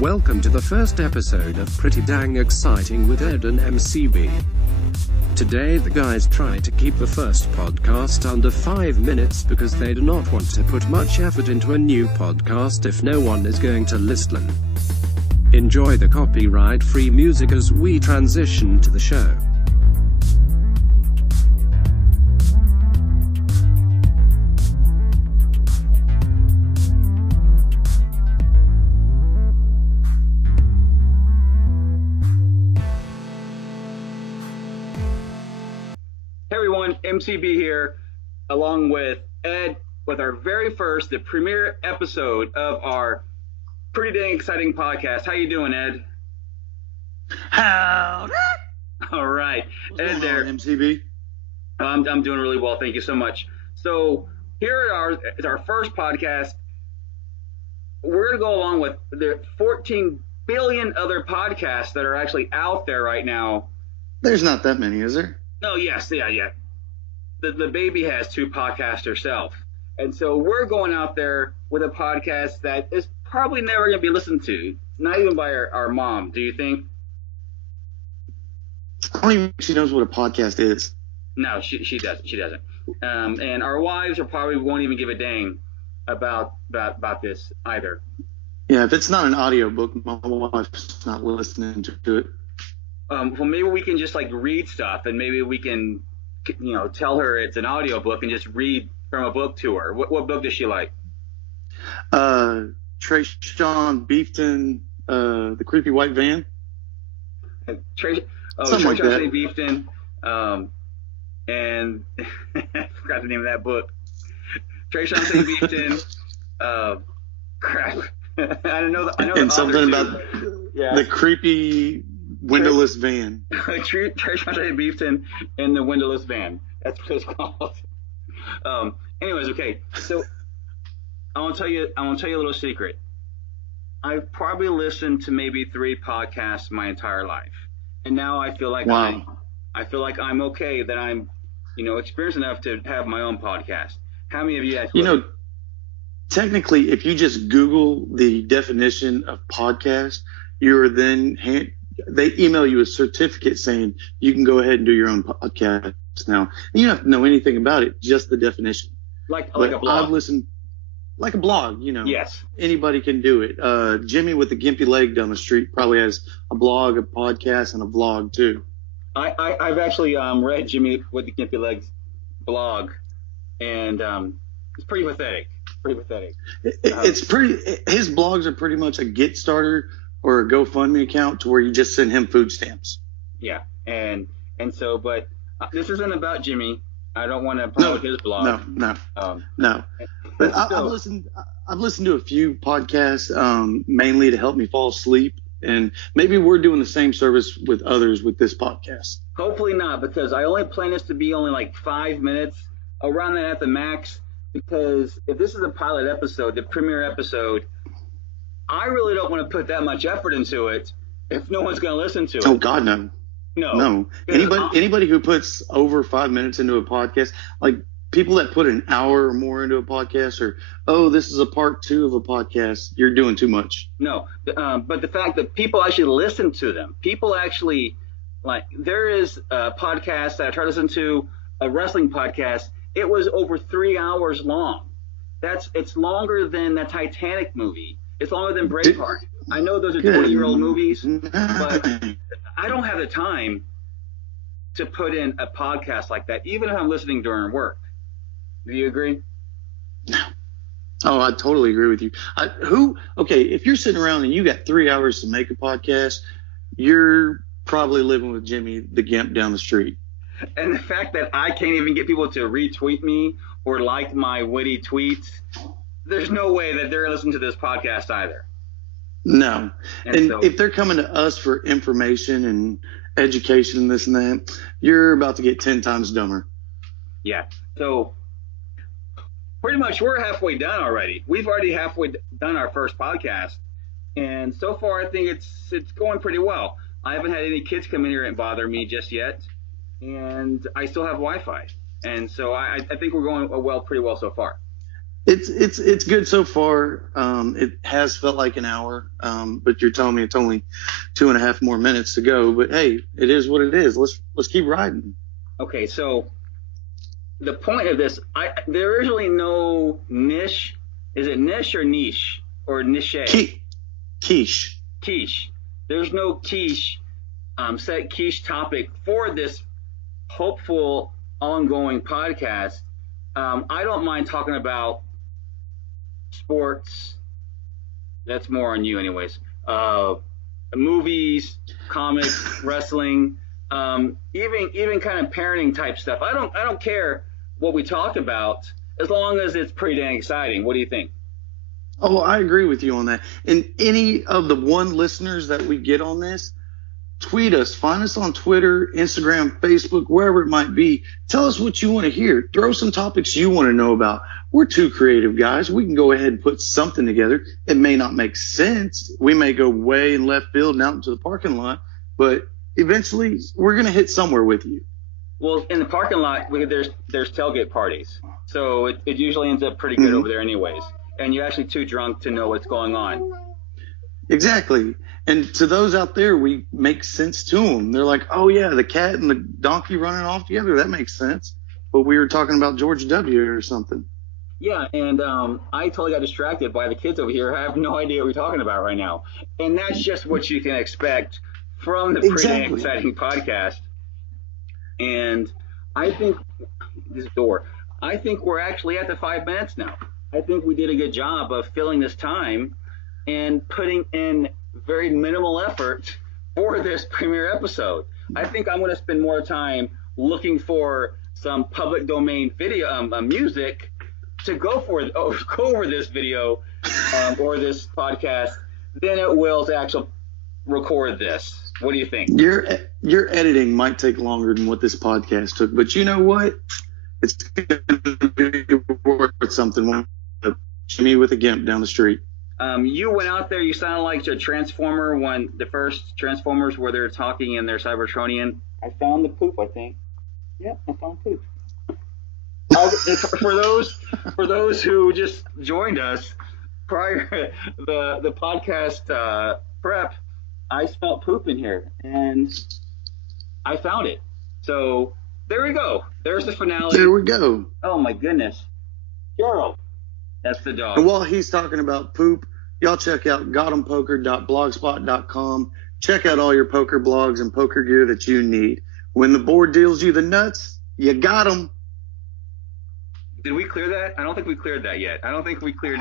Welcome to the first episode of Pretty Dang Exciting with Ed and MCB. Today the guys try to keep the first podcast under 5 minutes because they do not want to put much effort into a new podcast if no one is going to listen. Enjoy the copyright-free music as we transition to the show. MCB here, along with Ed, with our very first, the premiere episode of our Pretty Dang Exciting podcast. How you doing, Ed? Howdy. All right. What's Ed going there. on, MCB? I'm doing really well. Thank you so much. So here is our first podcast. We're going to go along with the 14 billion other podcasts that are actually out there right now. There's not that many, is there? Oh, yes. Yeah. The baby has 2 podcasts herself. And so we're going out there with a podcast that is probably never going to be listened to, not even by our mom, do you think? I don't even think she knows what a podcast is. No, she doesn't. She doesn't. And our wives probably won't even give a dang about this either. Yeah, if it's not an audiobook, my wife's not listening to it. Well, maybe we can just read stuff, and maybe we can, tell her it's an audiobook and just read from a book to her. What book does she like? Trayshawn Beefton, The Creepy White Van. Trayshawn Beefton, and I forgot the name of that book. Trayshawn St. Beefton. Crap. I know And the something author, about yeah. the creepy windowless van. Trayshawn St. Beefton and the windowless van. That's what it's called. Anyways, okay. So I want to tell you a little secret. I've probably listened to maybe 3 podcasts my entire life, and now I feel like I'm okay that I'm, experienced enough to have my own podcast. How many of you guys? Technically, if you just Google the definition of podcast, you're then they email you a certificate saying you can go ahead and do your own podcast now. And you don't have to know anything about it, just the definition. Like a blog. I've listened, like a blog, Yes. Anybody can do it. Jimmy with the gimpy leg down the street probably has a blog, a podcast, and a vlog too. I've actually read Jimmy with the gimpy legs blog, and it's pretty pathetic. His blogs are pretty much a Get Starter or a GoFundMe account to where you just send him food stamps. Yeah, and so, but this isn't about Jimmy. I don't want to promote his blog. No. But I've listened to a few podcasts, mainly to help me fall asleep, and maybe we're doing the same service with others with this podcast. Hopefully not, because I only plan this to be only 5 minutes, around that at the max. Because if this is a pilot episode, the premiere episode, I really don't want to put that much effort into it if no one's going to listen to it. Oh God, no. No. Anybody who puts over 5 minutes into a podcast, like people that put an hour or more into a podcast, or this is a part 2 of a podcast, you're doing too much. No, but the fact that people actually listen to them, people actually there is a podcast that I try to listen to, a wrestling podcast. It was over 3 hours long. It's longer than the Titanic movie. It's longer than Braveheart. I know those are 20-year-old movies, but I don't have the time to put in a podcast like that, even if I'm listening during work. Do you agree? No. Oh, I totally agree with you. If you're sitting around and you got 3 hours to make a podcast, you're probably living with Jimmy the Gimp down the street. And the fact that I can't even get people to retweet me or like my witty tweets, there's no way that they're listening to this podcast either. No. And so, if they're coming to us for information and education and this and that, you're about to get 10 times dumber. Yeah. So pretty much we're halfway done already. We've already halfway done our first podcast. And so far, I think it's going pretty well. I haven't had any kids come in here and bother me just yet. And I still have Wi-Fi. And so I think we're going pretty well so far. It's good so far. It has felt like an hour, but you're telling me it's only 2.5 more minutes to go. But hey, it is what it is. Let's keep riding. Okay, so the point of this, there is really no niche. Is it niche or niche or niche? Quiche. Quiche. There's no quiche, set quiche topic for this hopeful ongoing podcast. I don't mind talking about sports. That's more on you, anyways. Movies, comics, wrestling, even kind of parenting type stuff. I don't care what we talk about as long as it's pretty dang exciting. What do you think? Oh, I agree with you on that. And any of the one listeners that we get on this, tweet us, find us on Twitter, Instagram, Facebook, wherever it might be. Tell us what you want to hear. Throw some topics you want to know about. We're two creative guys. We can go ahead and put something together. It may not make sense. We may go way in left field and out into the parking lot, but eventually we're going to hit somewhere with you. Well, in the parking lot, there's tailgate parties. So it usually ends up pretty good over there anyways. And you're actually too drunk to know what's going on. Exactly. And to those out there, we make sense to them. They're like, oh, yeah, the cat and the donkey running off together. That makes sense. But we were talking about George W. or something. Yeah, and I totally got distracted by the kids over here. I have no idea what we're talking about right now. And that's just what you can expect from the Pretty Exciting podcast. And I think we're actually at the 5 minutes now. I think we did a good job of filling this time and putting in very minimal effort for this premiere episode. I think I'm going to spend more time looking for some public domain video music to go over this video or this podcast than it will to actually record this. What do you think? Your editing might take longer than what this podcast took, but you know what? It's going to be worth something. Jimmy with a gimp down the street. You went out there, you sounded like a Transformer when the first Transformers where they're talking in their Cybertronian. I found the poop, I think. Yep, I found poop. For those who just joined us prior the podcast prep, I smelled poop in here and I found it. So there we go. There's the finale. There we go. Oh my goodness. Gerald. That's the dog. And while he's talking about poop, y'all check out gottempoker.blogspot.com. Check out all your poker blogs and poker gear that you need. When the board deals you the nuts, you got them. Did we clear that? I don't think we cleared that yet. I don't think we cleared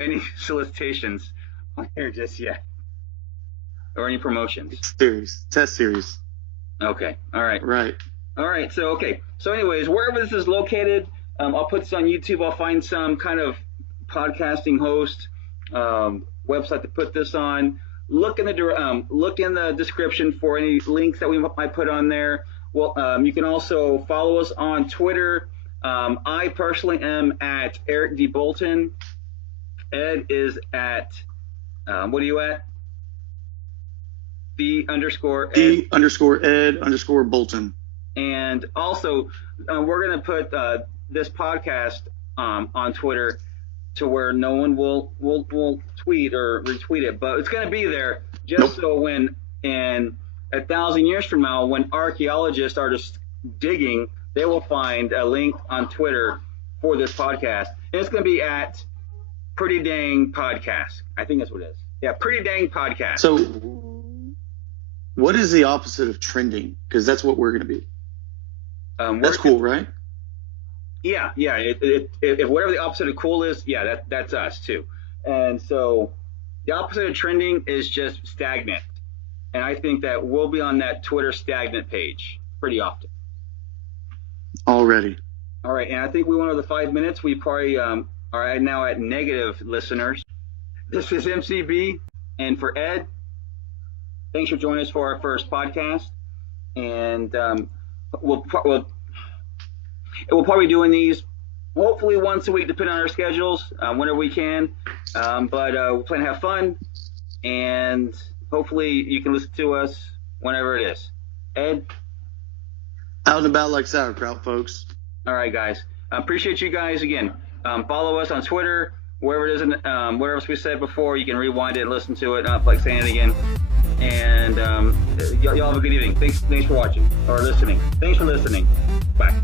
any solicitations on here just yet. Or any promotions. Test series. Okay. All right. Right. All right. So anyways, wherever this is located, I'll put this on YouTube. I'll find some kind of podcasting host website to put this on. Look in the description for any links that we might put on there. Well, you can also follow us on Twitter. I personally am at Eric D. Bolton. Ed is at what are you at? B_Ed_Ed_Bolton. And also, we're going to put this podcast on Twitter to where no one will tweet or retweet it, but it's going to be there just so when in 1,000 years from now, when archaeologists are just digging, they will find a link on Twitter for this podcast. And it's going to be at Pretty Dang Podcast. I think that's what it is. Yeah, Pretty Dang Podcast. So what is the opposite of trending? Because that's what we're going to be. That's cool, right? Yeah. If whatever the opposite of cool is, yeah, that's us too. And so the opposite of trending is just stagnant. And I think that we'll be on that Twitter stagnant page pretty often. Already. All right, and I think we went over the 5 minutes. We probably are now at negative listeners. This is MCB, and for Ed, thanks for joining us for our first podcast. And we'll probably be doing these hopefully once a week, depending on our schedules, whenever we can. But we plan to have fun, and hopefully you can listen to us whenever it is. Ed? Out and about like sauerkraut, folks. All right, guys. I appreciate you guys again. Follow us on Twitter. Wherever it is, whatever else we said before, you can rewind it and listen to it, not like saying it again. And y'all have a good evening. Thanks for watching or listening. Thanks for listening. Bye.